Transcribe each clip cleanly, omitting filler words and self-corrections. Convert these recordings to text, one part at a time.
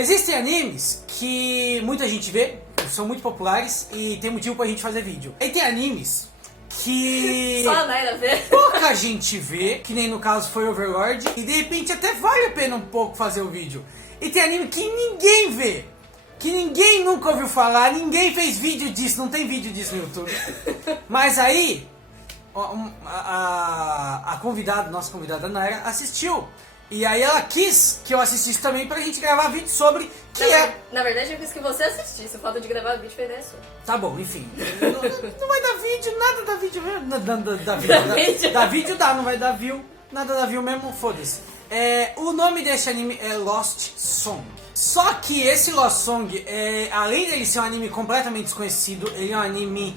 Existem animes que muita gente vê, são muito populares e tem motivo pra gente fazer vídeo. E tem animes que Só a Naira vê. pouca gente vê, que nem no caso foi Overlord, e de repente até vale a pena um pouco fazer o vídeo. E tem anime que ninguém vê, que ninguém nunca ouviu falar, ninguém fez vídeo disso, não tem vídeo disso no YouTube. Mas aí, a convidada, nossa convidada Naira, assistiu. E aí ela quis que eu assistisse também pra gente gravar vídeo sobre Na verdade, eu quis que você assistisse. O fato de gravar vídeo foi ideia sua. Tá bom, enfim. Não vai dar vídeo, nada dá vídeo mesmo. Dá vídeo dá, não vai dar view. Nada dá view mesmo, foda-se. O nome desse anime é Lost Song. Só que esse Lost Song, além dele ser um anime completamente desconhecido, ele é um anime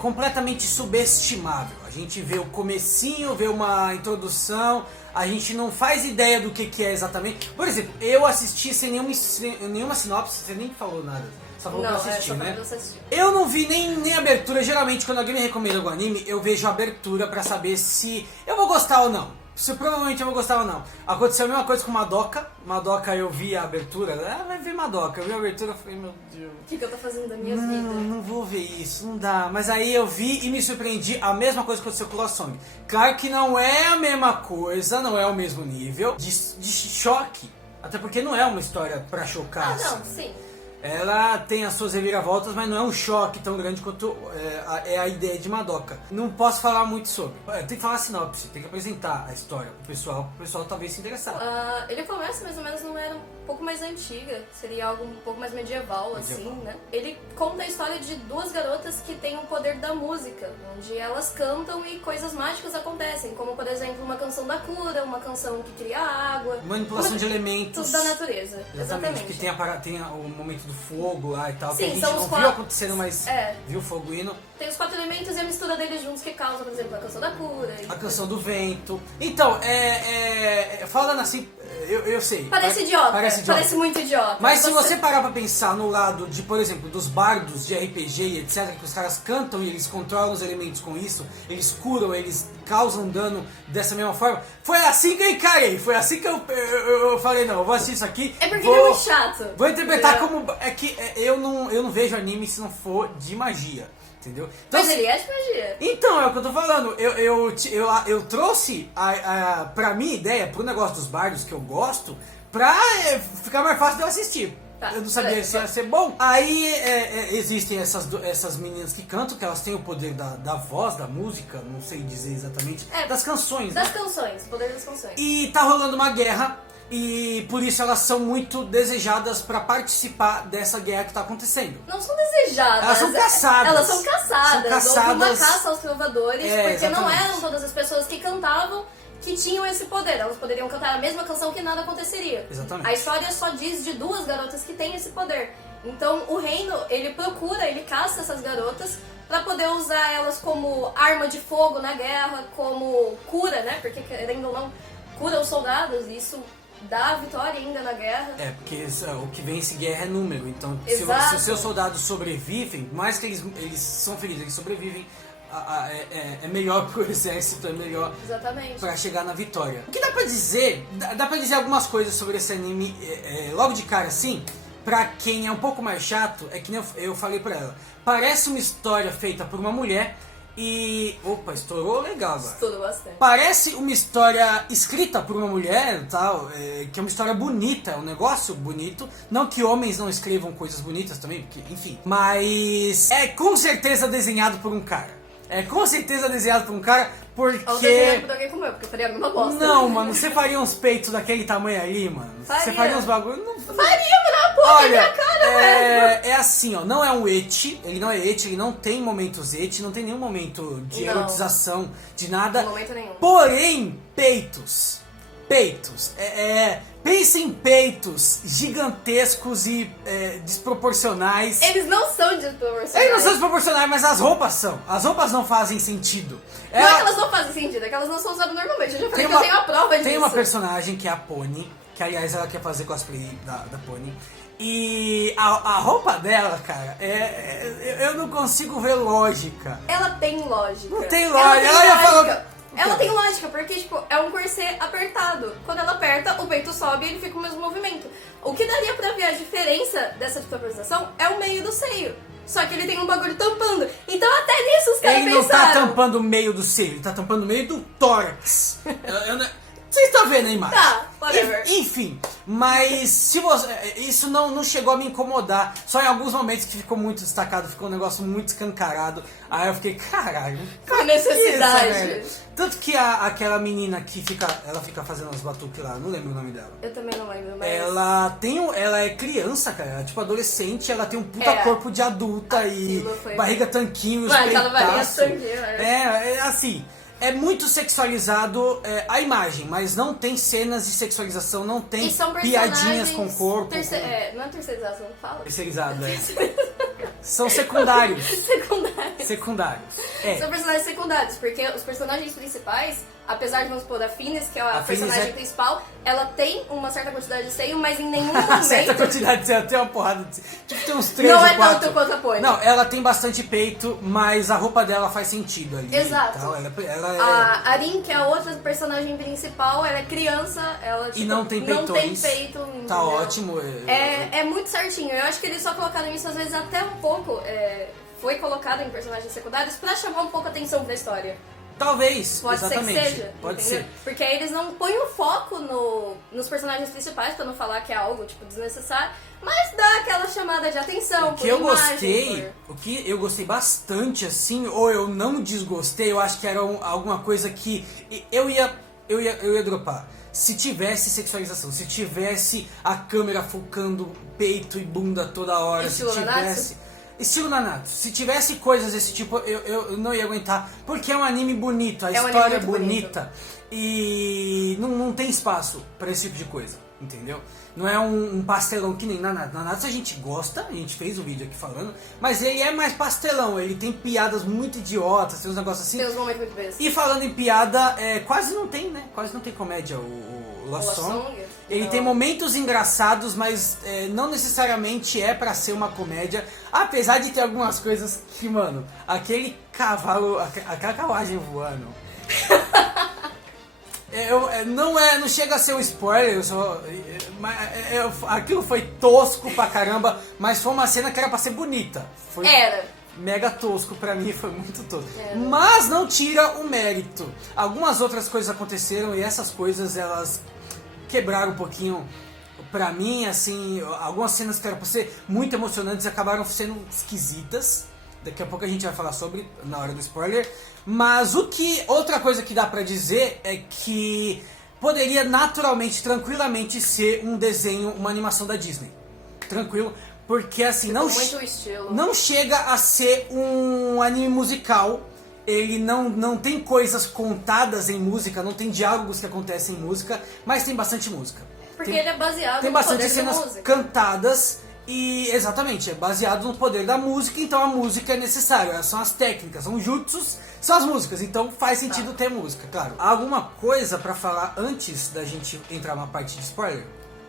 completamente subestimável. A gente vê o comecinho, vê uma introdução, a gente não faz ideia do que é exatamente. Por exemplo, eu assisti sem nenhuma sinopse, você nem falou nada. Só falou pra assistir, né? Eu não vi nem abertura. Geralmente, quando alguém me recomenda algum anime, eu vejo a abertura pra saber se eu vou gostar ou não. Se provavelmente eu vou gostar ou não. Aconteceu a mesma coisa com Madoka. Madoka eu vi a abertura. Vai ver Madoka. Eu vi a abertura e falei, meu Deus. O que eu tô fazendo da minha vida? Não vou ver isso, não dá. Mas aí eu vi e me surpreendi. A mesma coisa que aconteceu com Lost Song. Claro que não é a mesma coisa, não é o mesmo nível de choque. Até porque não é uma história pra chocar. Ah, não, assim. sim. Ela tem as suas reviravoltas, mas não é um choque tão grande quanto a ideia de Madoka. Não posso falar muito sobre. Tem que falar a sinopse, tem que apresentar a história pro pessoal talvez se interessar. Ele começa mais ou menos numa era um pouco mais antiga, seria algo um pouco mais medieval, assim, né? Ele conta a história de duas garotas que têm o poder da música, onde elas cantam e coisas mágicas acontecem, como por exemplo uma canção da cura, uma canção que cria água, manipulação de elementos da natureza. Exatamente. Que tem o momento do fogo lá e tal, Sim, que a gente são não os viu acontecendo, mas viu o fogo indo. Tem os 4 elementos e a mistura deles juntos que causa, por exemplo, a canção da cura. A canção do vento. Então, falando assim, eu sei. Parece idiota. Parece muito idiota. Mas se você parar pra pensar no lado de, por exemplo, dos bardos de RPG e etc, que os caras cantam e eles controlam os elementos com isso, eles curam, eles causam dano dessa mesma forma, foi assim que eu encarei, foi assim que eu falei, não, eu vou assistir isso aqui. É porque ele é muito chato. Vou interpretar como... eu não vejo anime se não for de magia. Entendeu? Então, mas ele é de magia. Então, é o que eu tô falando. Eu trouxe pra minha ideia, pro negócio dos bardos que eu gosto, pra ficar mais fácil de eu assistir. Tá, eu não sabia se ia ser bom. Aí existem essas meninas que cantam, que elas têm o poder da voz, da música, não sei dizer exatamente. Das canções, das né? canções, o poder das canções. E tá rolando uma guerra. E por isso elas são muito desejadas pra participar dessa guerra que tá acontecendo. Não são desejadas. Elas são caçadas. Elas são caçadas. Houve uma caça aos trovadores, porque exatamente. não eram todas as pessoas que cantavam que tinham esse poder. Elas poderiam cantar a mesma canção que nada aconteceria. Exatamente. A história só diz de 2 garotas que têm esse poder. Então o reino, ele caça essas garotas pra poder usar elas como arma de fogo na guerra, como cura, né? Porque querendo ou não, cura os soldados, e isso dá a vitória ainda na guerra. Porque o que vence guerra é número. Então, se os seus soldados sobrevivem, mais que eles são feridos, eles sobrevivem, é melhor pro exército, é melhor pra chegar na vitória. O que dá pra dizer? Dá pra dizer algumas coisas sobre esse anime logo de cara assim. Pra quem é um pouco mais chato, é que nem eu falei pra ela. Parece uma história feita por uma mulher. E... Opa, estourou legal agora. Estourou bastante. Parece uma história escrita por uma mulher, tal, que é uma história bonita, é um negócio bonito. Não que homens não escrevam coisas bonitas também, porque, enfim. Mas é com certeza desenhado por um cara. É com certeza desenhado por um cara, porque... Ou desenhado por alguém como eu, porque eu faria alguma bosta. Não, mano, você faria uns peitos daquele tamanho ali, mano? Faria. Você faria uns bagulho? Não faria, pô, olha, minha cara, velho. É assim, ó, não é um ecchi, ele não é ecchi, ele não tem momentos ecchi, não tem nenhum momento de erotização, de nada. Em momento nenhum. Porém, peitos. Pense em peitos gigantescos e desproporcionais. Eles não são desproporcionais. Eles não são desproporcionais, mas as roupas são. As roupas não fazem sentido. Não é que elas não fazem sentido, é que elas não são usadas normalmente. Eu já falei que eu tenho a prova disso. Tem uma personagem que é a Pony, que aliás ela quer fazer cosplay da Pony. E a roupa dela, cara, eu não consigo ver lógica. Ela tem lógica. Não tem lógica. Ela ia falar... Ela tem lógica, porque, tipo, é um corset apertado. Quando ela aperta, o peito sobe e ele fica o mesmo movimento. O que daria pra ver a diferença dessa proporção é o meio do seio. Só que ele tem um bagulho tampando. Então até nisso os caras Ele não pensaram. tá tampando o meio do seio, ele tá tampando o meio do tórax. Vocês estão vendo a imagem? Tá, whatever. Enfim, mas se você, isso não chegou a me incomodar. Só em alguns momentos que ficou muito destacado, ficou um negócio muito escancarado. Aí eu fiquei, caralho. Com necessidade. Velho? Tanto que aquela menina que ela fica fazendo as batuques lá, não lembro o nome dela. Eu também não lembro, mas... Ela é criança, cara, ela é tipo adolescente, ela tem um puta corpo de adulta Aquilo e foi... barriga tanquinho, Vai, aquela barriga peitaço. tanquinho, É assim, é muito sexualizado a imagem, mas não tem cenas de sexualização, não tem E são piadinhas com o corpo. Não é terceirização, fala? Terceirizado, São secundários. Secundários. São personagens secundários, porque os personagens principais, apesar de, vamos supor, a Phineas, que é a personagem principal, ela tem uma certa quantidade de seio, mas em nenhum momento... certa quantidade de seio, tem uma porrada de seio. Tipo, tem uns 3 não ou é 4. tanto quanto a Pony. Não, ela tem bastante peito, mas a roupa dela faz sentido ali. Exato. Tal. Ela A Arin, que é a outra personagem principal, ela é criança, ela tipo, e não tem peitões. não tem peito. Tá entendeu? ótimo. É muito certinho. Eu acho que eles só colocaram isso, às vezes, até um pouco... foi colocado em personagens secundários pra chamar um pouco a atenção pra história. Talvez, Pode exatamente. ser que seja, Pode entendeu? ser. Porque aí eles não põem o foco nos personagens principais, pra não falar que é algo, tipo, desnecessário, mas dá aquela chamada de atenção, O que eu gostei bastante, assim, ou eu não desgostei, eu acho que era alguma coisa que eu ia dropar. Se tivesse sexualização, se tivesse a câmera focando peito e bunda toda hora, Estilo se tivesse... Estilo Nanatsu. Se tivesse coisas desse tipo, eu não ia aguentar. Porque é um anime bonito, a história é bonita. E não tem espaço pra esse tipo de coisa, entendeu? Não é um pastelão que nem Nanatsu. Nanatsu a gente gosta, a gente fez um vídeo aqui falando, mas ele é mais pastelão, ele tem piadas muito idiotas, tem uns negócios assim. Tem uns momentos muito bestas. E falando em piada, quase não tem, né? Quase não tem comédia. O Lost Song. Ele tem momentos engraçados, mas não necessariamente é pra ser uma comédia. Apesar de ter algumas coisas que, mano, aquele cavalo, aquela carruagem voando. Não chega a ser um spoiler, aquilo foi tosco pra caramba, mas foi uma cena que era pra ser bonita. Era. Mega tosco, pra mim foi muito tosco. Mas não tira o mérito. Algumas outras coisas aconteceram e essas coisas elas quebraram um pouquinho pra mim, assim, algumas cenas que eram pra ser muito emocionantes acabaram sendo esquisitas. Daqui a pouco a gente vai falar sobre, na hora do spoiler. Mas outra coisa que dá pra dizer é que poderia naturalmente, tranquilamente ser um desenho, uma animação da Disney. Tranquilo, porque assim, não chega a ser um anime musical. Ele não tem coisas contadas em música, não tem diálogos que acontecem em música, mas tem bastante música. Porque ele é baseado tem no bastante poder cenas da música. cantadas e, exatamente, é baseado no poder da música, então a música é necessária, são as técnicas, são jutsus, são as músicas, então faz sentido ter música, claro. Alguma coisa pra falar antes da gente entrar na parte de spoiler?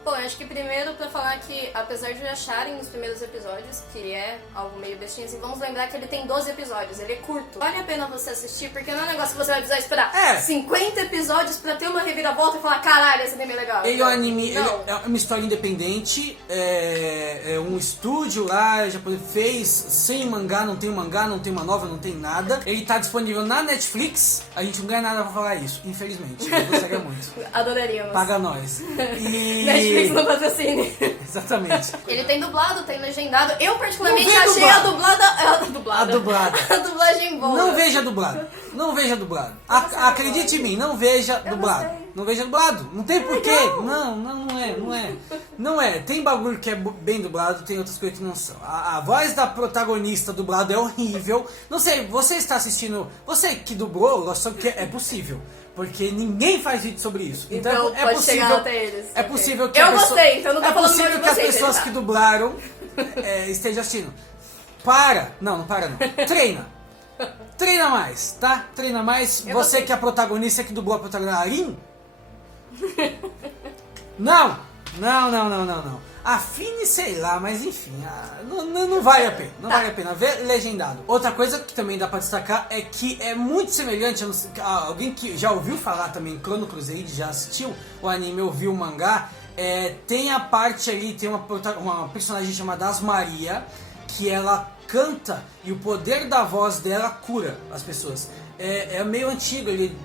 Bom, eu acho que primeiro pra falar que, apesar de acharem os primeiros episódios, que ele é algo meio bestinho assim, vamos lembrar que ele tem 12 episódios, ele é curto. Vale a pena você assistir, porque não é um negócio que você vai precisar esperar 50 episódios pra ter uma reviravolta e falar, caralho, esse anime é legal. Ele é um anime, é uma história independente, é um estúdio lá, já fez sem mangá, não tem uma nova, não tem nada. Ele tá disponível na Netflix, a gente não ganha nada pra falar isso, infelizmente, eu gostaria muito. Adoraríamos. Paga nós. E... Netflix no patrocínio. Exatamente. Ele tem dublado, tem legendado. Eu particularmente achei a dublada. A dublagem boa. Não veja dublado. Não veja dublado. Acredite em mim, não veja dublado. Não veja dublado. Não tem porquê. Não é. Tem bagulho que é bem dublado, tem outras coisas que não são. A voz da protagonista dublado é horrível. Não sei, você está assistindo. Você que dublou, nós sabemos que é possível. Porque ninguém faz vídeo sobre isso. Então é pode possível. Chegar até eles. É possível que eu gostei, então não tô falando possível de que as vocês, pessoas que dublaram estejam assistindo. Não para não. Treina. Treina mais, tá? Treina mais. Você que é a protagonista, que dublou a protagonista Arin? Não. A Fini, sei lá, mas enfim, não vale a pena. Não vale a pena ver legendado. Outra coisa que também dá pra destacar é que é muito semelhante a alguém que já ouviu falar também Chrono Crusade, já assistiu o anime, ouviu o mangá. Tem a parte ali, tem uma personagem chamada Asmaria, que ela canta e o poder da voz dela cura as pessoas. É meio antigo ali,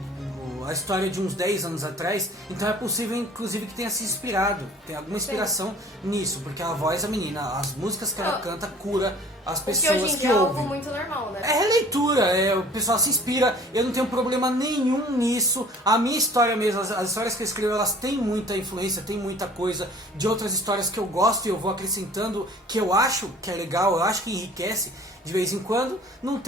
a história de uns 10 anos atrás, então é possível inclusive que tenha se inspirado, tem alguma inspiração nisso, porque a voz da menina, as músicas que ela canta cura as pessoas hoje em que dia é algo ouvem. muito normal, né? É releitura, o pessoal se inspira, eu não tenho problema nenhum nisso. A minha história mesmo, as histórias que eu escrevo, elas têm muita influência, tem muita coisa de outras histórias que eu gosto e eu vou acrescentando, que eu acho que é legal, eu acho que enriquece de vez em quando. Não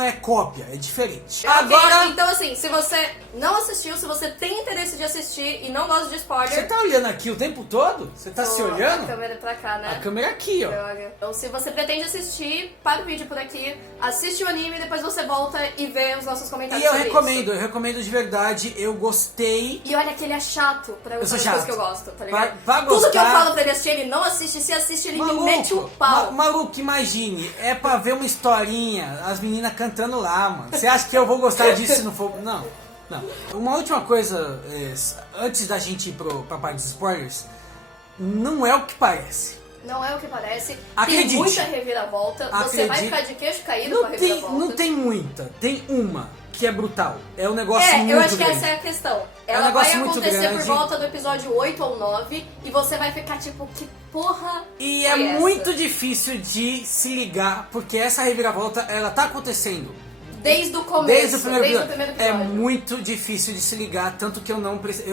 é cópia, é diferente. Agora, então assim, se você não assistiu, se você tem interesse de assistir e não gosta de spoiler... Você tá olhando aqui o tempo todo? Você tá se olhando? A câmera pra cá, né? A câmera aqui, ó. Droga. Então se você pretende assistir, para o vídeo por aqui, assiste o anime e depois você volta e vê os nossos comentários E eu sobre recomendo, isso. eu recomendo de verdade, eu gostei. E olha que ele é chato pra Eu sou as chato. coisas que eu gosto, tá ligado? Pra Tudo que eu gostar- falo pra ele assistir, ele não assiste, se assiste, ele me mete um pau. Maluco, imagine, é pra ver uma historinha, as meninas cantando lá, mano. Você acha que eu vou gostar disso se não for... Não. Uma última coisa, antes da gente ir pra parte dos spoilers, não é o que parece. Não é o que parece. Acredite. Tem muita reviravolta. Você vai ficar de queixo caído com a reviravolta. Não tem muita, tem uma que é brutal. É um negócio muito eu acho grande. que essa é a questão. É um Ela vai negócio muito acontecer por grande. volta do episódio 8 ou 9 e você vai ficar tipo, que porra E é foi essa? muito difícil de se ligar, porque essa reviravolta, ela tá acontecendo. Desde o começo, Desde o primeiro episódio. É muito difícil de se ligar, tanto que eu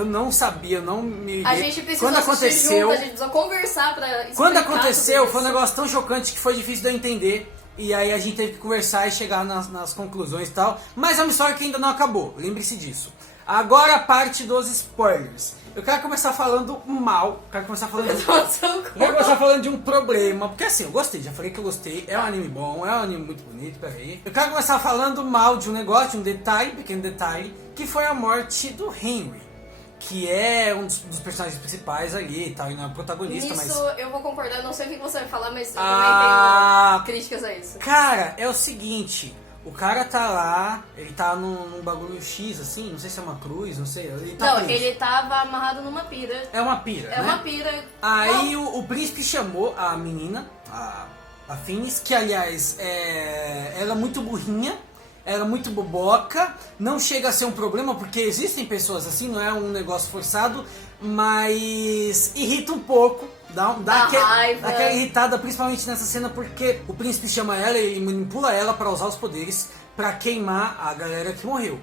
não sabia, eu não me liguei. A gente precisou Quando assistir aconteceu, junto, a gente precisou conversar pra explicar Quando aconteceu, tudo foi um isso. negócio tão chocante que foi difícil de eu entender. E aí a gente teve que conversar e chegar nas conclusões e tal. Mas é uma história que ainda não acabou, lembre-se disso. Agora a parte dos spoilers. Eu quero começar falando mal, quero começar falando de um problema, porque assim, eu gostei, já falei que eu gostei, é um anime bom, é um anime muito bonito, peraí. Eu quero começar falando mal de um negócio, de um detalhe, pequeno detalhe, que foi a morte do Henry, que é um dos personagens principais ali e tal, e não é o protagonista, Nisso mas... eu vou concordar, não sei o que você vai falar, mas eu Ah, também tenho críticas a isso. Cara, é o seguinte, o cara tá lá, ele tá num bagulho X, assim, não sei se é uma cruz, não sei, ele tá Não, preso. ele tava amarrado numa pira. É uma pira, É né? uma pira. Aí o príncipe chamou a menina, a Finis, que aliás ela é muito burrinha, ela é muito boboca, não chega a ser um problema porque existem pessoas assim, não é um negócio forçado, mas irrita um pouco, dá raiva. aquela irritada, principalmente nessa cena porque o príncipe chama ela e manipula ela para usar os poderes para queimar a galera que morreu.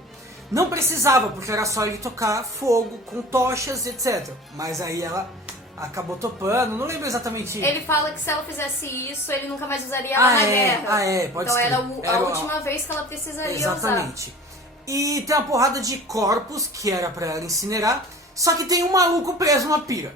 Não precisava, porque era só ele tocar fogo com tochas, etc. Mas aí ela acabou topando, não lembro exatamente. Ele fala que se ela fizesse isso, ele nunca mais usaria ela na guerra. Pode então ser. era a última vez que ela precisaria Exatamente. E tem uma porrada de corpos que era pra ela incinerar, só que tem um maluco preso numa pira.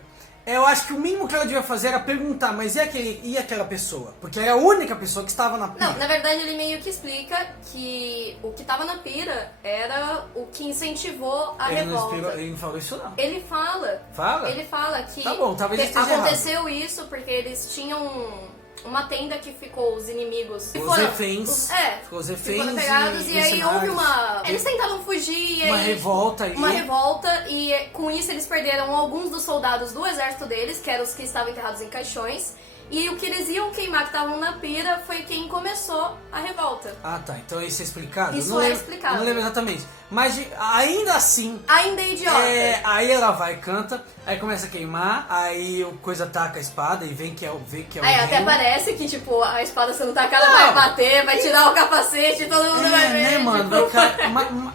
Eu acho que o mínimo que ela devia fazer era perguntar, mas e aquela pessoa? Porque era a única pessoa que estava na pira. Não, na verdade ele meio que explica que o que tava na pira era o que incentivou a revolta. Ele não falou isso não. Ele fala. Fala? Ele fala que Tá bom, talvez esteja aconteceu isso porque eles tinham uma tenda que ficou os inimigos. Os reféns. Ficou os reféns foram pegados e aí houve uma... Eles tentaram fugir e uma aí... revolta ali. Uma revolta e com isso eles perderam alguns dos soldados do exército deles, que eram os que estavam enterrados em caixões. E o que eles iam queimar, que estavam na pira, foi quem começou a revolta. Ah, tá. Então isso é explicado? Isso não é lembro, explicado. eu não lembro exatamente. Mas ainda assim... Ainda é idiota. Aí ela vai, canta, aí começa a queimar, aí o coisa taca a espada e vê que é o Aí até Henry. parece que, tipo, a espada sendo tacada Não. vai bater, vai tirar o capacete, todo mundo vai ver. né, mano? tipo...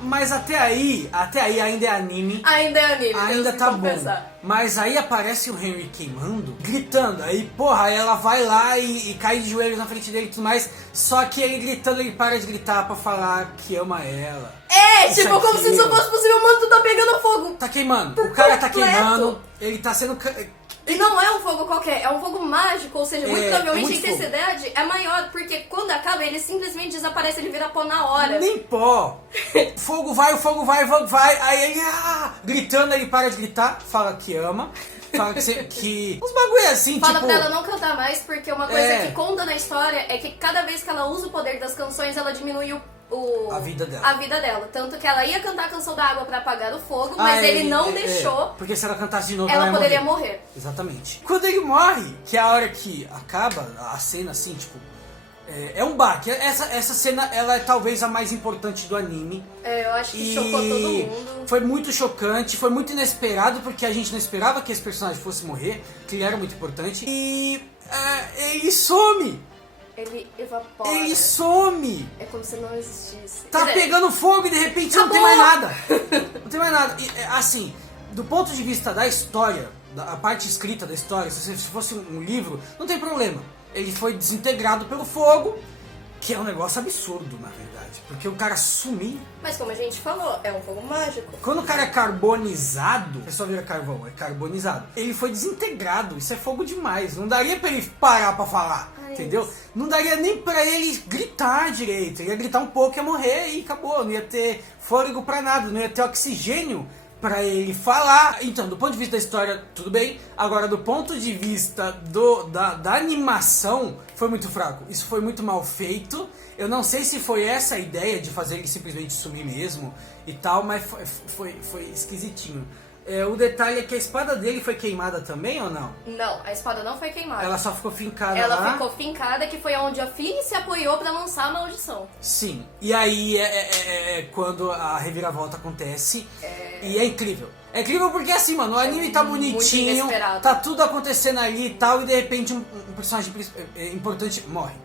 Mas até aí ainda é anime. Ainda é anime, Ainda temos que tá bom. confessar. Mas aí aparece o Henry queimando, gritando. Aí, porra, aí ela vai lá e cai de joelhos na frente dele e tudo mais. Só que ele gritando, ele para de gritar pra falar que ama ela. Isso Tipo, como aqui. se isso fosse possível, mano, tu tá pegando fogo. Tá queimando. Por O cara tá completo. queimando, ele tá sendo... E não é um fogo qualquer, é um fogo mágico, ou seja, muito provavelmente muito a intensidade é maior, porque quando acaba ele simplesmente desaparece, ele vira pó na hora. Nem pó. O fogo vai, aí ele, gritando, ele para de gritar, fala que ama. Fala que uns bagulho assim, Fala tipo... pra ela não cantar mais, porque uma coisa É. que conta na história é que cada vez que ela usa o poder das canções, ela diminui A vida dela. a vida dela. Tanto que ela ia cantar a canção da água pra apagar o fogo, mas ele não deixou. Porque se ela cantasse de novo, Ela ia poderia morrer. Exatamente. Quando ele morre, que é a hora que acaba a cena, assim, tipo... É um baque. Essa cena, ela é talvez a mais importante do anime. Eu acho que chocou todo mundo. Foi muito chocante, foi muito inesperado, porque a gente não esperava que esse personagem fosse morrer, que ele era muito importante. E ele some! Ele evapora. Ele some! É como se não existisse. Tá Quer dizer, pegando fogo e de repente não tem acabou! mais nada. Não tem mais nada. E, assim, do ponto de vista da história, a parte escrita da história, se fosse um livro, não tem problema. Ele foi desintegrado pelo fogo, que é um negócio absurdo, na verdade. Porque o cara sumir... Mas como a gente falou, é um fogo mágico. Quando o cara é carbonizado, a pessoa vira carvão, é carbonizado. Ele foi desintegrado, isso é fogo demais. Não daria pra ele parar pra falar, entendeu? Não daria nem pra ele gritar direito. Ele ia gritar um pouco e ia morrer e acabou. Não ia ter fôlego pra nada, não ia ter oxigênio pra ele falar. Então, do ponto de vista da história, tudo bem. Agora, do ponto de vista da animação, foi muito fraco. Isso foi muito mal feito. Eu não sei se foi essa a ideia de fazer ele simplesmente sumir mesmo e tal, mas foi esquisitinho. O detalhe é que a espada dele foi queimada também ou não? Não, a espada não foi queimada. Ela só ficou fincada lá? Ela ficou fincada, que foi onde a Fini se apoiou pra lançar a maldição. Sim. E aí quando a reviravolta acontece. E é incrível. É incrível porque assim, mano, o anime tá bonitinho, inesperado. tá tudo acontecendo ali e tal, e de repente um personagem importante morre.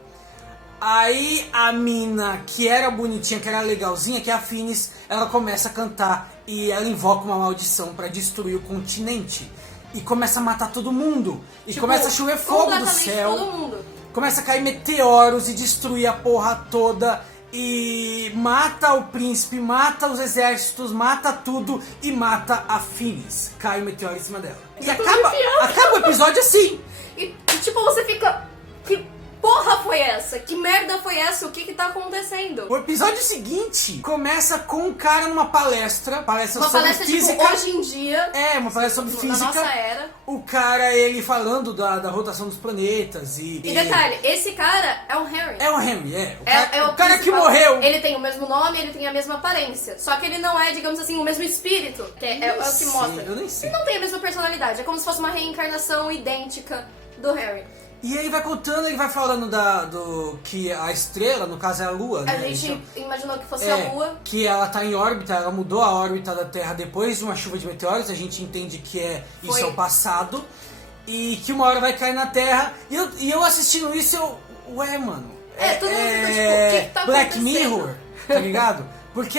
Aí a mina, que era bonitinha, que era legalzinha, que é a Finis, ela começa a cantar e ela invoca uma maldição pra destruir o continente. E começa a matar todo mundo. E Tipo, começa a chover fogo do completamente céu. todo mundo. Começa a cair meteoros e destruir a porra toda. E mata o príncipe, mata os exércitos, mata tudo e mata a Finis. Cai o meteoro em cima dela. E acaba o episódio assim. E tipo, você fica... Que porra foi essa? Que merda foi essa? O que tá acontecendo? O episódio seguinte começa com um cara numa palestra Uma sobre palestra, física. tipo, hoje em dia... Uma palestra sobre física. Na nossa era. O cara, ele falando da rotação dos planetas e... E detalhe, esse cara é o Harry. É o Henry, O cara que principal. morreu. Ele tem o mesmo nome, ele tem a mesma aparência. Só que ele não é, digamos assim, o mesmo espírito. Que é o que mostra. Eu nem sei. Ele não tem a mesma personalidade. É como se fosse uma reencarnação idêntica do Harry. E ele vai contando, ele vai falando que a estrela, no caso é a Lua, né? A gente Então, imaginou que fosse a Lua. que ela tá em órbita, ela mudou a órbita da Terra depois de uma chuva de meteoros, a gente entende que isso é o passado, e que uma hora vai cair na Terra, e eu assistindo isso, ué, mano, todo mundo fica tipo, o que tá Black acontecendo? Mirror, tá ligado? Porque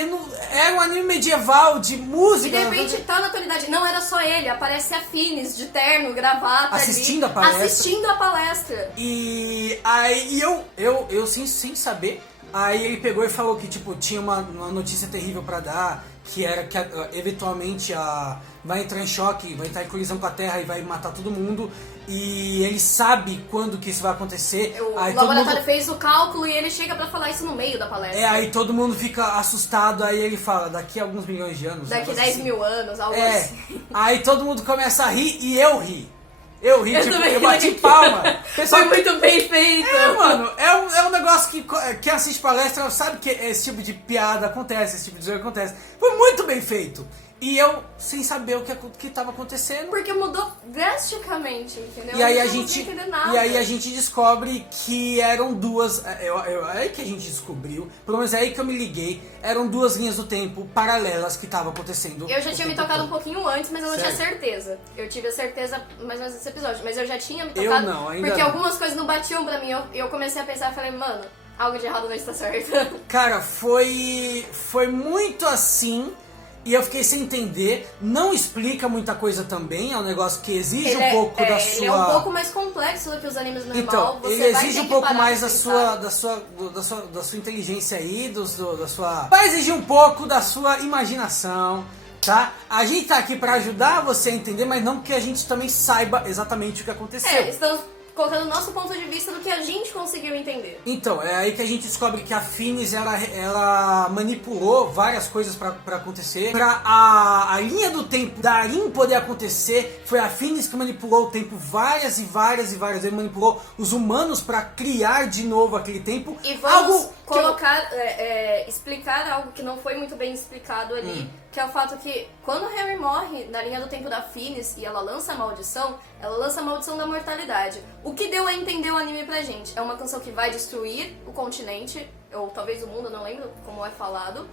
era um anime medieval de música. E de repente tá na atualidade. Não era só ele, aparece a Finis de terno, gravata Assistindo ali, a palestra. assistindo a palestra. E aí eu sem saber, aí ele pegou e falou que tipo tinha uma notícia terrível pra dar, que era que eventualmente vai entrar em choque, vai entrar em colisão com a Terra e vai matar todo mundo. E ele sabe quando que isso vai acontecer. O Aí laboratório fez o cálculo e ele chega pra falar isso no meio da palestra. aí todo mundo fica assustado, aí ele fala, daqui a alguns milhões de anos. Daqui um negócio 10 assim. mil anos, algo assim. Aí todo mundo começa a rir e eu ri. Eu ri, tipo, também eu bati ri. palma. Pessoal, Foi muito bem feito. Mano, é um negócio que quem assiste palestra sabe que esse tipo de piada acontece, esse tipo de jogo acontece. Foi muito bem feito. E eu, sem saber o que tava acontecendo. Porque mudou drasticamente, entendeu? E aí Eu não consegui entender nada. a gente descobre que eram duas. É aí que a gente descobriu, pelo menos é aí que eu me liguei. Eram duas linhas do tempo paralelas que estavam acontecendo. Eu já tinha me tocado um pouquinho antes, mas eu não Sério? tinha certeza. Eu tive a certeza mais ou menos nesse episódio, mas eu já tinha me Eu tocado. não, ainda porque não. algumas coisas não batiam pra mim. Eu comecei a pensar e falei, mano, algo de errado não está certo. Cara, foi muito assim. E eu fiquei sem entender, não explica muita coisa também, é um negócio que exige um pouco da sua... Ele é um pouco mais complexo do que os animes normal. Então, Você ele vai exige ter um que pouco parar mais pra da pensar. sua inteligência aí, da sua... Vai exigir um pouco da sua imaginação, tá? A gente tá aqui pra ajudar você a entender, mas não que a gente também saiba exatamente o que aconteceu. Estamos colocando o nosso ponto de vista do que a gente conseguiu entender. Então, é aí que a gente descobre que a Finis, ela manipulou várias coisas pra acontecer. Pra a linha do tempo da Arin poder acontecer, foi a Finis que manipulou o tempo várias vezes. Manipulou os humanos pra criar de novo aquele tempo. E vamos colocar, explicar algo que não foi muito bem explicado ali, que é o fato que quando Harry morre na linha do tempo da Finis e ela lança a maldição da mortalidade. O que deu a entender o anime pra gente? É uma canção que vai destruir o continente, ou talvez o mundo, não lembro como é falado.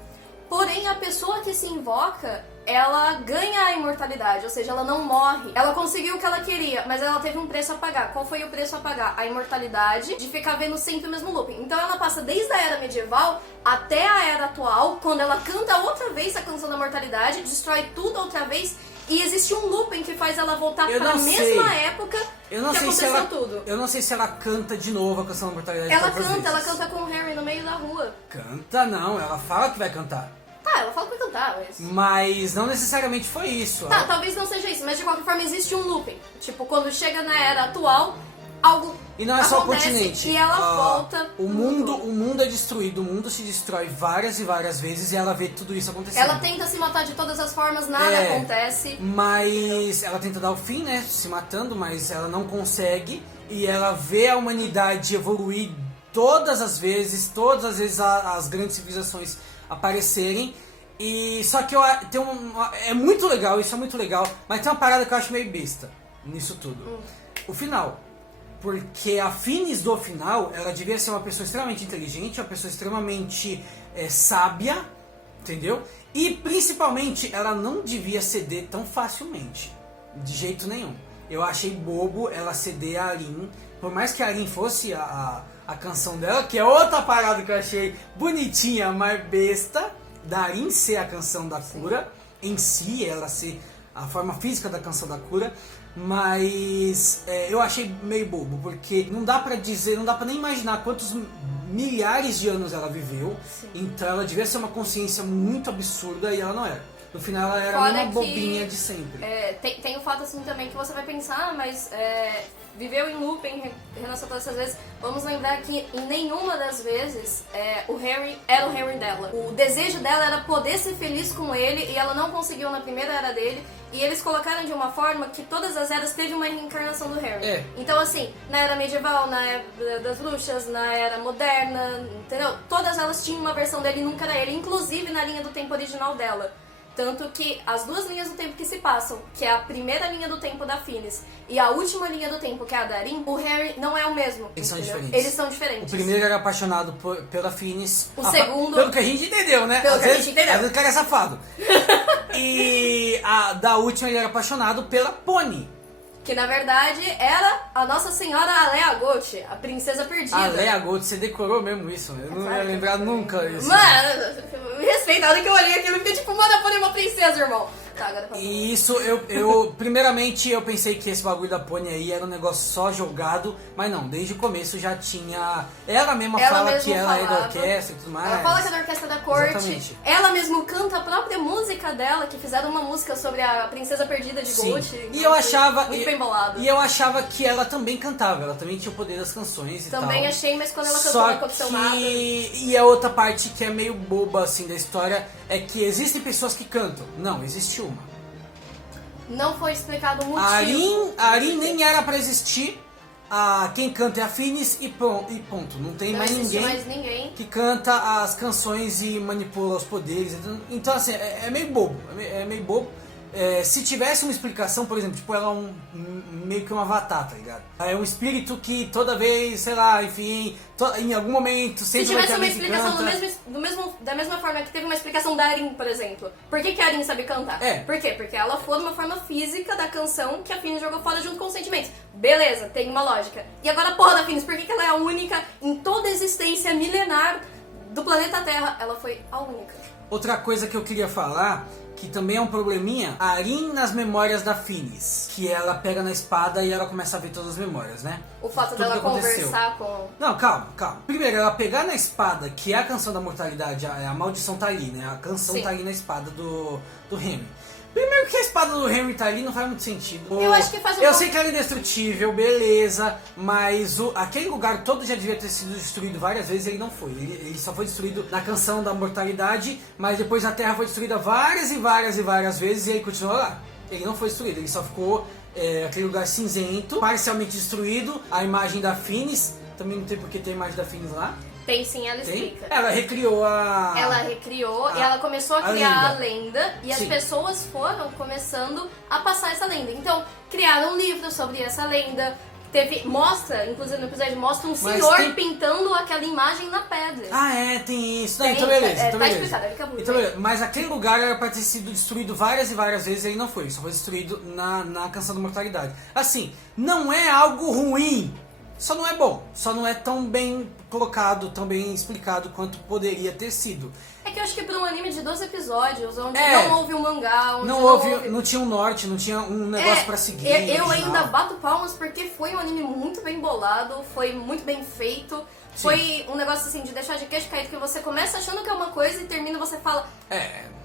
Porém, a pessoa que se invoca, ela ganha a imortalidade, ou seja, ela não morre. Ela conseguiu o que ela queria, mas ela teve um preço a pagar. Qual foi o preço a pagar? A imortalidade de ficar vendo sempre o mesmo looping. Então ela passa desde a era medieval até a era atual, quando ela canta outra vez a canção da mortalidade, destrói tudo outra vez, e existe um looping que faz ela voltar pra mesma época que aconteceu tudo. Eu não sei se ela canta de novo a canção da mortalidade. Ela canta com o Harry no meio da rua. Canta não, ela fala que vai cantar. Tá, ela fala que vai cantar, mas não necessariamente foi isso. Tá, talvez não seja isso, mas de qualquer forma existe um looping. Tipo, quando chega na era atual, algo e não é só o continente. E ela volta. O mundo é destruído, o mundo se destrói várias e várias vezes e ela vê tudo isso acontecendo. Ela tenta se matar de todas as formas, nada acontece. Mas ela tenta dar o fim, né? Se matando, mas ela não consegue. E ela vê a humanidade evoluir todas as vezes as grandes civilizações aparecerem. E só que é muito legal, isso é muito legal, mas tem uma parada que eu acho meio besta nisso tudo. O final. Porque a Finis do final, ela devia ser uma pessoa extremamente inteligente, uma pessoa extremamente sábia, entendeu? E principalmente, ela não devia ceder tão facilmente, de jeito nenhum. Eu achei bobo ela ceder a Arin, por mais que a Arin fosse a canção dela, que é outra parada que eu achei bonitinha, mas besta, da Arin ser a canção da cura, em si, ela ser a forma física da canção da cura. Mas eu achei meio bobo, porque não dá pra dizer, não dá pra nem imaginar quantos milhares de anos ela viveu. Sim. Então ela devia ser uma consciência muito absurda e ela não era. No final ela era uma bobinha de sempre. Tem o fato assim também que você vai pensar, mas viveu em looping, renasceu todas essas vezes. Vamos lembrar que em nenhuma das vezes o Harry era o Harry dela. O desejo dela era poder ser feliz com ele e ela não conseguiu na primeira era dele. E eles colocaram de uma forma que todas as eras teve uma reencarnação do Harry. Então assim, na era medieval, na era das bruxas, na era moderna, entendeu? Todas elas tinham uma versão dele e nunca era ele, inclusive na linha do tempo original dela. Tanto que as duas linhas do tempo que se passam, que é a primeira linha do tempo da Finis e a última linha do tempo, que é a da Arin, o Harry não é o mesmo. Eles são diferentes. Eles são diferentes. O primeiro era apaixonado pela Finis. O segundo... Pelo que a gente entendeu, né? Pelo que a gente entendeu. Às vezes o cara é safado. E da última ele era apaixonado pela Pony. Que na verdade era a Nossa Senhora Alea Gold, a princesa perdida. Alea Gold, você decorou mesmo isso? Eu não ia lembrar nunca isso. Mano, me respeita, a hora que eu olhei aquilo, eu fiquei tipo, mano, a Pony é uma princesa, irmão. Tá, agora e isso, primeiramente eu pensei que esse bagulho da Pony aí era um negócio só jogado, mas não, desde o começo já tinha... Ela mesma fala que ela é da orquestra e tudo mais. Ela fala que é da orquestra da corte. Exatamente. Ela mesmo canta a própria música dela, que fizeram uma música sobre a princesa perdida de Gold. E eu achava... Muito bem bolado. E eu achava que ela também cantava, ela também tinha o poder das canções e tal. Também achei, mas quando ela cantou não aconteceu nada. E a outra parte que é meio boba assim da história é que existem pessoas que cantam. Não, existe uma. Não foi explicado o motivo. A Arin nem era pra existir. Quem canta é a Finis e ponto. Não tem mais ninguém que canta as canções e manipula os poderes. Então assim, é meio bobo. É meio bobo. Se tivesse uma explicação, por exemplo, tipo, ela é meio que um avatar, tá ligado? É um espírito que toda vez, sei lá, enfim, em algum momento sempre se tivesse vai ter uma explicação da mesma forma que teve uma explicação da Arin, por exemplo. Por que a Arin sabe cantar? Por quê? Porque ela foi uma forma física da canção que a Finis jogou fora junto com os sentimentos. Beleza, tem uma lógica. E agora a porra da Finis, por que ela é a única em toda a existência milenar do planeta Terra? Ela foi a única. Outra coisa que eu queria falar, que também é um probleminha, a Arin nas memórias da Finis, que ela pega na espada e ela começa a ver todas as memórias, né? O fato dela conversar com... Não, calma. Primeiro, ela pegar na espada, que é a canção da mortalidade, a maldição tá ali, né? A canção tá ali na espada do Henry. Primeiro que a espada do Henry tá ali não faz muito sentido. Eu acho que faz um Eu pouco... sei que ela é indestrutível, beleza, mas aquele lugar todo já devia ter sido destruído várias vezes e ele não foi. Ele só foi destruído na Canção da Mortalidade, mas depois a Terra foi destruída várias e várias e várias vezes e ele continuou lá. Ele não foi destruído, ele só ficou aquele lugar cinzento, parcialmente destruído. A imagem da Finis, também não tem porque ter a imagem da Finis lá. Tem sim, ela Tem? explica. Ela recriou E ela começou a criar a lenda e as Sim. pessoas foram começando a passar essa lenda. Então, criaram um livro sobre essa lenda. Mostra, inclusive no episódio, mostra um senhor pintando aquela imagem na pedra. Ah, tem isso. Não, Tem, então beleza, então tá beleza. explicado, fica muito Então, bem. beleza. Mas aquele lugar era pra ter sido destruído várias e várias vezes e ele não foi. Só foi destruído na Canção da Mortalidade. Assim, não é algo ruim. Só não é bom. Só não é tão bem colocado, tão bem explicado quanto poderia ter sido. É que eu acho que pra um anime de 12 episódios, onde É. não houve um mangá, onde Não tinha um norte, não tinha um negócio pra seguir. Eu original. ainda bato palmas porque foi um anime muito bem bolado, foi muito bem feito. Foi um negócio assim de deixar de queixo caído, que você começa achando que é uma coisa e termina você fala...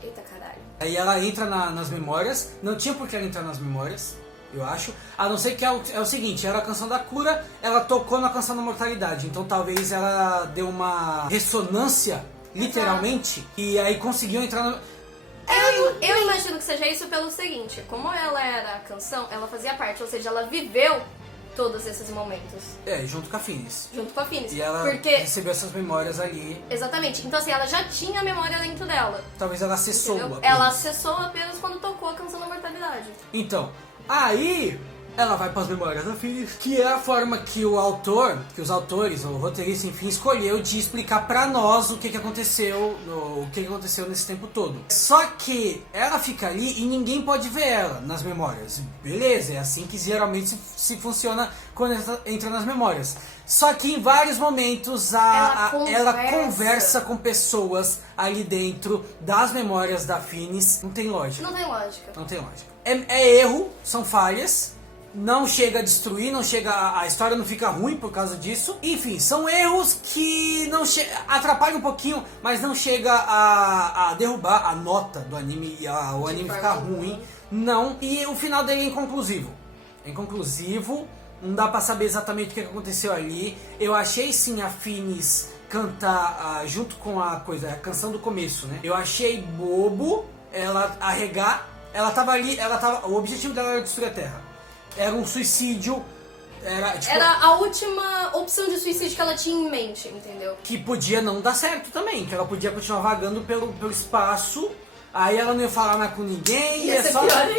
Eita caralho. Aí ela entra nas memórias. Não tinha por que ela entrar nas memórias, eu acho. A não ser que é o seguinte, era a Canção da Cura, ela tocou na Canção da Mortalidade. Então talvez ela deu uma ressonância, literalmente, e aí conseguiu entrar no... Eu imagino que seja isso pelo seguinte, como ela era a canção, ela fazia parte, ou seja, ela viveu todos esses momentos. Junto com a Finis. Junto com a Finis. E ela porque... recebeu essas memórias ali. Exatamente. Então assim, ela já tinha a memória dentro dela. Talvez ela acessou. Entendeu? Apenas. Ela acessou apenas quando tocou a Canção da Mortalidade. Então, aí ela vai para as memórias da Finis, que é a forma que o autor, que os autores, o roteirista, enfim, escolheu de explicar pra nós o que aconteceu, nesse tempo todo. Só que ela fica ali e ninguém pode ver ela nas memórias. Beleza, é assim que geralmente se funciona quando entra nas memórias. Só que em vários momentos ela conversa com pessoas ali dentro das memórias da Finis. Não tem lógica. Não tem lógica. Não tem lógica. É erro, são falhas. Não chega a destruir, a história não fica ruim por causa disso. Enfim, são erros que não atrapalham um pouquinho, mas não chega a derrubar a nota do anime e o anime ficar ruim. Não. E o final dele é inconclusivo. É inconclusivo, não dá pra saber exatamente o que aconteceu ali. Eu achei sim a Finis cantar junto com a canção do começo, né? Eu achei bobo ela arregar. Ela tava ali, o objetivo dela era destruir a Terra. Era um suicídio. Era a última opção de suicídio que ela tinha em mente, entendeu? Que podia não dar certo também. Que ela podia continuar vagando pelo espaço. Aí ela não ia falar mais com ninguém. Ia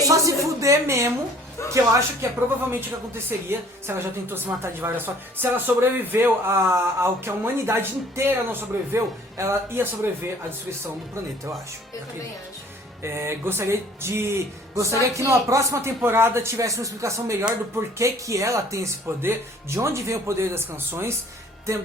só se fuder mesmo. Que eu acho que é provavelmente o que aconteceria se ela já tentou se matar de várias formas. Se ela sobreviveu ao que a humanidade inteira não sobreviveu, ela ia sobreviver à destruição do planeta, eu acho. Eu também acho. Gostaria que numa próxima temporada tivesse uma explicação melhor do porquê que ela tem esse poder, de onde vem o poder das canções.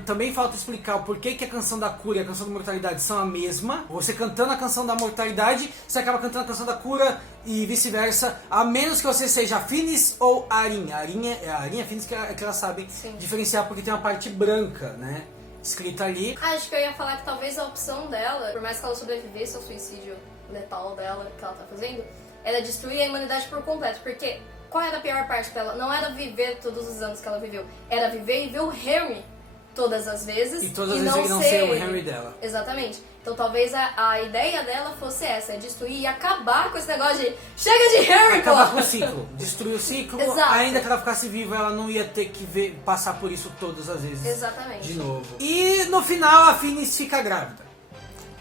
Também falta explicar o porquê que a Canção da Cura e a Canção da Mortalidade são a mesma. Você cantando a Canção da Mortalidade, você acaba cantando a Canção da Cura e vice-versa, a menos que você seja a Finis ou a Arin. A Arin é Finis que elas sabem diferenciar, porque tem uma parte branca, né, escrita ali. Acho que eu ia falar que talvez a opção dela, por mais que ela sobrevivesse ao suicídio letal dela, que ela tá fazendo, era destruir a humanidade por completo, porque qual era a pior parte dela? Não era viver todos os anos que ela viveu, era viver e ver o Henry todas as vezes e todas as vezes ele não ser o Henry dela. Exatamente. Então talvez a ideia dela fosse essa, é destruir e acabar com esse negócio de chega de Henry, acabar com o ciclo, destruir o ciclo. Exato. Ainda que ela ficasse viva, ela não ia ter que passar por isso todas as vezes. Exatamente. De novo. E no final a Finis fica grávida.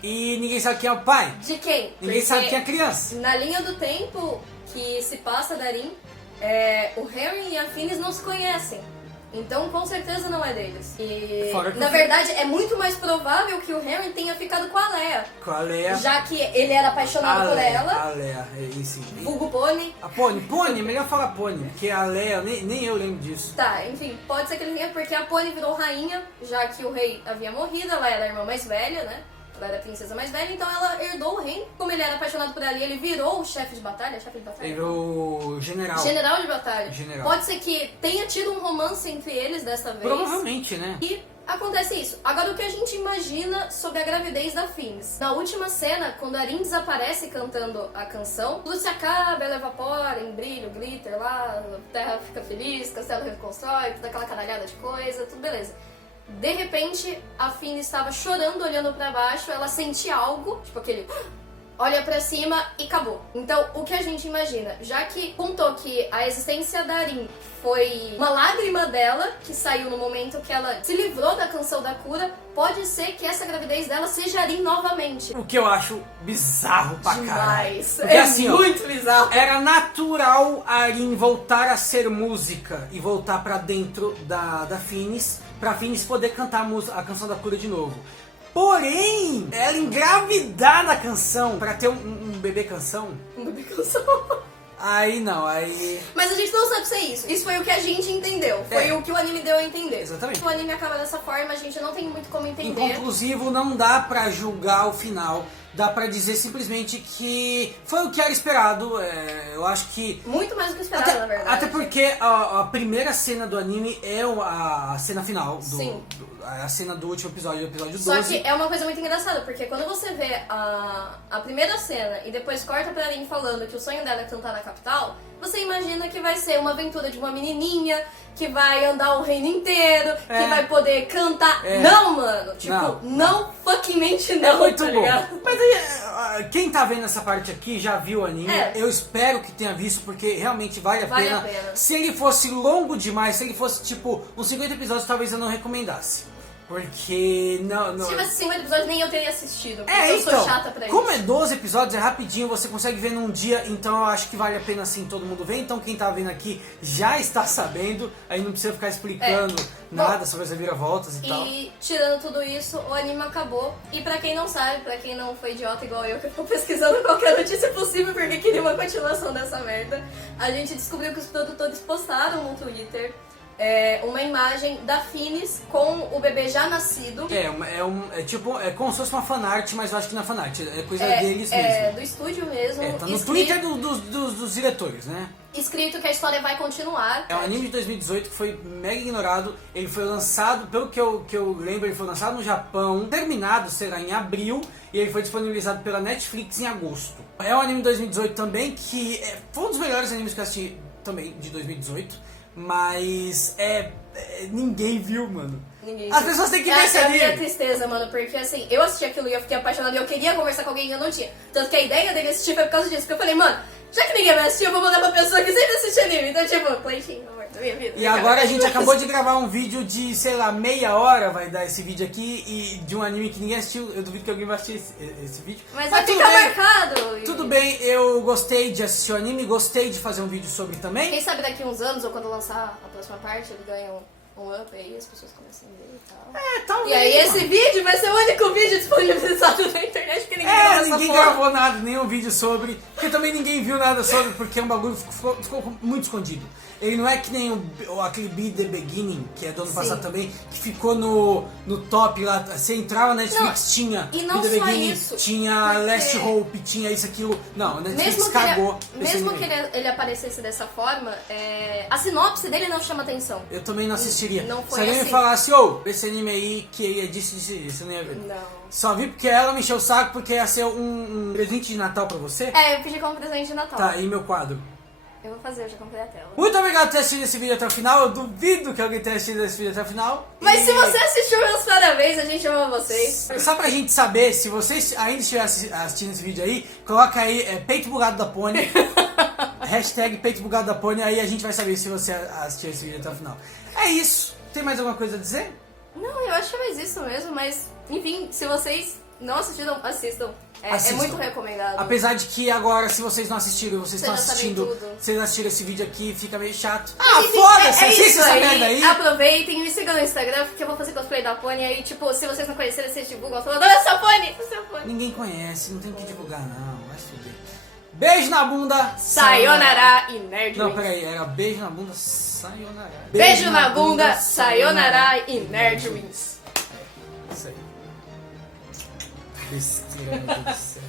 E ninguém sabe quem é o pai. De quem? Ninguém sabe quem é a criança. Na linha do tempo que se passa da Arin, o Henry e a Finis não se conhecem. Então, com certeza não é deles. E, na verdade, é muito mais provável que o Henry tenha ficado com a Leia. Com a Leia. Já que ele era apaixonado por ela. A Leia, sim. Vulgo Pony. A Pony, é melhor falar Pony, porque a Leia, nem eu lembro disso. Tá, enfim, pode ser que ele tenha, porque a Pony virou rainha, já que o rei havia morrido, ela era a irmã mais velha, né? Sakura era a princesa mais velha, então ela herdou o reino. Como ele era apaixonado por ela e ele virou o chefe de batalha, Ele virou general. General de batalha. General. Pode ser que tenha tido um romance entre eles desta vez. Provavelmente, né? E acontece isso. Agora, o que a gente imagina sobre a gravidez da Phoenix? Na última cena, quando a Rin desaparece cantando a canção, tudo se acaba, ela evapora em brilho, glitter lá, a terra fica feliz, o castelo reconstrói, toda aquela caralhada de coisa, tudo beleza. De repente, a Phoenix estava chorando, olhando pra baixo, ela sente algo, tipo aquele... olha pra cima e acabou. Então, o que a gente imagina? Já que contou que a existência da Rin foi uma lágrima dela, que saiu no momento que ela se livrou da canção da cura, pode ser que essa gravidez dela seja a Rin novamente. O que eu acho bizarro pra caralho. Demais. Porque, É assim, ó, muito bizarro. era natural a Rin voltar a ser música e voltar pra dentro da Phoenix, pra Phoenix poder cantar a canção da cura de novo. Porém, ela engravidar na canção pra ter um bebê canção, Um bebê canção. aí não, aí... Mas a gente não sabe se é isso. Isso foi o que a gente entendeu. Foi É. o que o anime deu a entender. Exatamente. O anime acaba dessa forma, a gente não tem muito como entender. Inconclusivo, não dá pra julgar o final. Dá pra dizer simplesmente que foi o que era esperado. Eu acho que... Muito mais do que esperado, na verdade. Até porque a primeira cena do anime é a cena final. Sim. A cena do último episódio, do episódio 12. Só que é uma coisa muito engraçada, porque quando você vê a primeira cena e depois corta pra Rin falando que o sonho dela é cantar na capital, você imagina que vai ser uma aventura de uma menininha que vai andar o reino inteiro, que vai poder cantar. Não, mano! Tipo, não fuckingmente não, É muito tá bom. ligado? Mas aí, quem tá vendo essa parte aqui já viu o anime. É. Eu espero que tenha visto, porque realmente vale a Vale pena. a pena. Se ele fosse longo demais, se ele fosse tipo uns 50 episódios, talvez eu não recomendasse. Porque não. Se tivesse 50 episódios, nem eu teria assistido, porque É, eu sou então, chata pra como isso. é 12 episódios, é rapidinho, você consegue ver num dia, então eu acho que vale a pena assim todo mundo ver. Então quem tá vendo aqui já está sabendo, aí não precisa ficar explicando nada sobre as reviravoltas e tal. E tirando tudo isso, o anime acabou. E pra quem não sabe, pra quem não foi idiota igual eu, que ficou pesquisando qualquer notícia possível porque queria uma continuação dessa merda, a gente descobriu que os produtores postaram no Twitter uma imagem da Phoenix com o bebê já nascido. É como se fosse uma fanart, mas eu acho que não é fanart, é coisa deles mesmo. Do estúdio mesmo. Tá no Twitter dos diretores, né? Escrito que a história vai continuar. É um anime de 2018 que foi mega ignorado. Ele foi lançado, pelo que eu lembro, ele foi lançado no Japão. Terminado será em abril e ele foi disponibilizado pela Netflix em agosto. É um anime de 2018 também que foi um dos melhores animes que eu assisti também de 2018. Mas ninguém viu, mano. Ninguém As viu. pessoas têm que ver esse Essa é a minha anime. tristeza, mano, porque assim, eu assisti aquilo e eu fiquei apaixonada e eu queria conversar com alguém e eu não tinha. Tanto que a ideia dele assistir foi por causa disso, porque eu falei, mano, já que ninguém vai assistir, eu vou mandar pra pessoa que sempre assiste anime. Então, tipo, Cleitinho, amor da minha vida. E agora a gente acabou de gravar um vídeo de, sei lá, meia hora vai dar esse vídeo aqui e de um anime que ninguém assistiu. Eu duvido que alguém vai assistir esse vídeo. Mas vai tudo ficar bem. marcado. E Tudo bem, eu gostei de assistir o anime, gostei de fazer um vídeo sobre também. quem sabe daqui uns anos, ou quando lançar a próxima parte, ele ganha um up aí, as pessoas começam a ver e tal. Talvez. E aí esse vídeo vai ser o único vídeo disponibilizado na internet, porque ninguém gravou essa ninguém porra. gravou nada, nenhum vídeo sobre, porque também ninguém viu nada sobre, porque é um bagulho que ficou muito escondido. Ele não é que nem aquele Be The Beginning, que é do ano Sim. passado também, que ficou no top lá, você entrava na Netflix, Não, tinha e não Be The só Beginning, isso, tinha porque- Last Hope, tinha isso, aquilo. Não, a Netflix Mesmo cagou que, esse mesmo anime. que ele aparecesse dessa forma, a sinopse dele não chama atenção. Eu também não assistiria. Não Se foi alguém me assim. falasse, esse anime aí que é disso, eu não ia ver. Não. Só vi porque ela me encheu o saco, porque ia ser um presente de Natal pra você. Eu pedi como presente de Natal. Tá, e meu quadro? Eu vou fazer, eu já comprei a tela. Muito obrigado por ter assistido esse vídeo até o final. Eu duvido que alguém tenha assistido esse vídeo até o final. Mas E se você assistiu, meus parabéns, a gente ama vocês. só pra gente saber, se vocês ainda estiverem assistindo esse vídeo aí, coloca aí peito bugado da Pony. Hashtag peito bugado da Pony, aí a gente vai saber se você assistiu esse vídeo até o final. É isso. Tem mais alguma coisa a dizer? Não, eu acho que é mais isso mesmo, mas enfim, se vocês não assistiram, assistam. É Assistam. muito recomendado. Apesar de que agora, se vocês não assistiram, vocês Vocês estão já sabem assistindo, tudo. vocês assistiram esse vídeo aqui, fica meio chato. Mas, enfim, Foda-se, é assiste isso essa merda aí. Aproveitem, me sigam no Instagram, porque eu vou fazer cosplay da Pony. Aí, tipo, se vocês não conhecerem, vocês divulgam falando, olha essa Pony, essa Pony. Ninguém conhece, não tem que divulgar não, vai se fuder. Beijo na bunda, Sayonara e Nerd Não, Wings. peraí, era beijo na bunda, sayonara. Beijo na bunda, sayonara e Nerd Wings. Isso aí. besteira, meu Deus do céu.